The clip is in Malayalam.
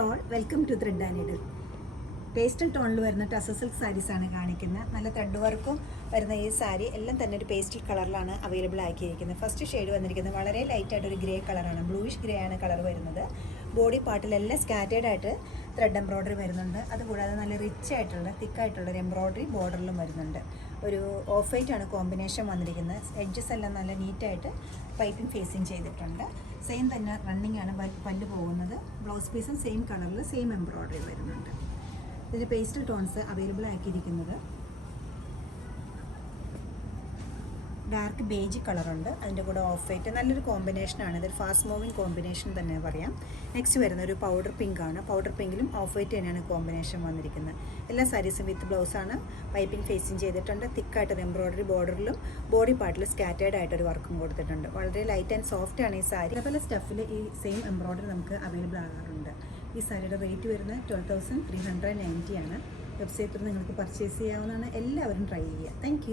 All welcome to thread and needle. Pastel ടോണിൽ വരുന്ന ടസർ സിൽക്ക് സാരീസാണ് കാണിക്കുന്നത്. നല്ല ത്രെഡ് വർക്കും വരുന്ന ഈ സാരി എല്ലാം തന്നെ ഒരു പേസ്റ്റൽ കളറിലാണ് അവൈലബിൾ ആക്കിയിരിക്കുന്നത്. ഫസ്റ്റ് ഷെയ്ഡ് വന്നിരിക്കുന്നത് വളരെ ലൈറ്റായിട്ടൊരു ഗ്രേ കളറാണ്, ബ്ലൂയിഷ് ഗ്രേ ആണ് കളർ വരുന്നത്. ബോഡി പാർട്ടിലെല്ലാം സ്കാറ്റേഡ് ആയിട്ട് ത്രെഡ് എംബ്രോയ്ഡറി വരുന്നുണ്ട്. അതുകൂടാതെ നല്ല റിച്ച് ആയിട്ടുള്ള തിക്കായിട്ടുള്ള ഒരു എംബ്രോയ്ഡറി ബോർഡറിലും വരുന്നുണ്ട്. ഒരു ഓഫ് വൈറ്റ് ആണ് കോമ്പിനേഷൻ വന്നിരിക്കുന്നത്. എഡ്ജസ് എല്ലാം നല്ല നീറ്റായിട്ട് പൈപ്പിംഗ് ഫേസിങ് ചെയ്തിട്ടുണ്ട്. സെയിം തന്നെ റണ്ണിങ് ആണ് പല്ല് പോകുന്നത്. ബ്ലൗസ് പീസും സെയിം കളറിൽ സെയിം എംബ്രോയ്ഡറി വരുന്നുണ്ട്. ഇതിൽ പേസ്റ്റൽ ടോൺസ് അവൈലബിൾ ആക്കിയിരിക്കുന്നത് ഡാർക്ക് ബേജ് കളറുണ്ട്, അതിൻ്റെ കൂടെ ഓഫ് വൈറ്റ്, നല്ലൊരു കോമ്പിനേഷനാണ്. ഇതൊരു ഫാസ്റ്റ് മൂവിങ് കോമ്പിനേഷൻ തന്നെ പറയാം. നെക്സ്റ്റ് വരുന്ന ഒരു പൗഡർ പിങ്ക് ആണ്. പൗഡർ പിങ്കിലും ഓഫ് വൈറ്റ് തന്നെയാണ് കോമ്പിനേഷൻ വന്നിരിക്കുന്നത്. എല്ലാ സാരീസും വിത്ത് ബ്ലൗസാണ്, പൈപ്പിംഗ് ഫേസിങ് ചെയ്തിട്ടുണ്ട്. തിക്കായിട്ടൊരു എംബ്രോയ്ഡറി ബോർഡറിലും ബോഡി പാർട്ടിൽ സ്കാറ്റേഡ് ആയിട്ടൊരു വർക്കും കൊടുത്തിട്ടുണ്ട്. വളരെ ലൈറ്റ് ആൻഡ് സോഫ്റ്റ് ആണ് ഈ സാരി. അതേപോലെ സ്റ്റഫിൽ ഈ സെയിം എംബ്രോയ്ഡറി നമുക്ക് അവൈലബിൾ ആകാറുണ്ട്. ഈ സാരിയുടെ റേറ്റ് വരുന്നത് 12,390 ആണ്. വെബ്സൈറ്റിൽ നിങ്ങൾക്ക് പർച്ചേസ് ചെയ്യാവുന്നതാണ്. എല്ലാവരും ട്രൈ ചെയ്യുക. താങ്ക്